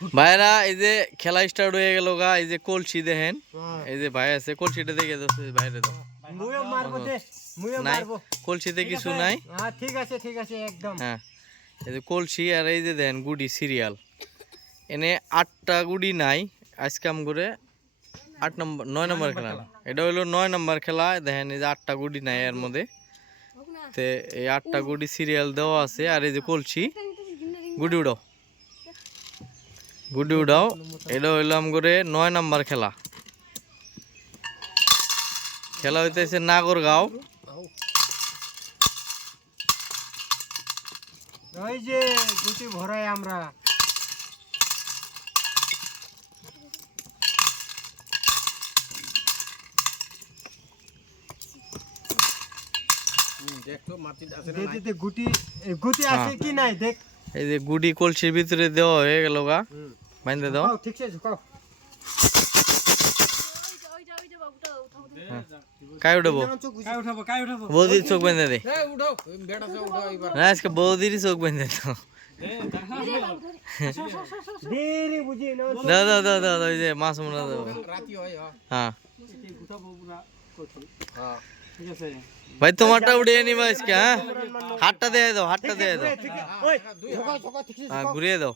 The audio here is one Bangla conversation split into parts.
ভাইরা এই যে খেলা স্টার্ট হয়ে গেল গা। এই যে কলসি দেখেন, এই যে ভাই আছে কলসিটা দেখে যাচ্ছে বাইরে দাও। নাই কলসিতে কিছু নাই। ঠিক আছে ঠিক আছে একদম। হ্যাঁ এই যে কলসি আর এই যে দেখেন গুডি সিরিয়াল। এনে 8টা গুডি নাই আজকে আম করে 8 নম্বর 9 নম্বর খেলা। এটা হলো 9 নম্বর খেলা। দেখেন এই যে 8টা গুডি নাই এর মধ্যে। তে এই 8টা গুডি সিরিয়াল দেওয়া আছে। আর এই যে কলসি গুডি উড়াও, গুডি উড়াও। এটা হইলো আম করে 9 নম্বর খেলা। খেলা হইতেছে নাগরগাঁও। ওই যে গুটি ভরাই আমরা। গুটি গুটি আছে কি নাই দেখ। এই যে গুডি কলসির ভিতরে দেওয়া হয়ে গেল গা। বাইন্ধে দাও। ঠিক আছে ঝুকাও। কাই উঠাবো? বৌদির চোখ বেঁধে দে। না আজকে বৌদির চোখ বেঁধে দাও। দাও দাও দাও দাও। ওই যে মাছ মনে দাও। হ্যাঁ ভাই তোমারটা উঠিয়ে নিবা আজকে। হ্যাঁ হাতটা দিয়ে দাও, হাতটা দিয়ে দাও। হ্যাঁ ঘুরিয়ে দাও।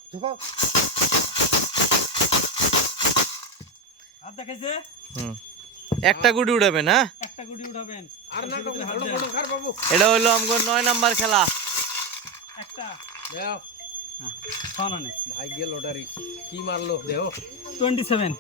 একটা গুটি উঠাবেন। হ্যাঁ এটা হইলো আমার 9 নাম্বার খেলা। ভাগ্যে লটারি কি মারলো দেহ 27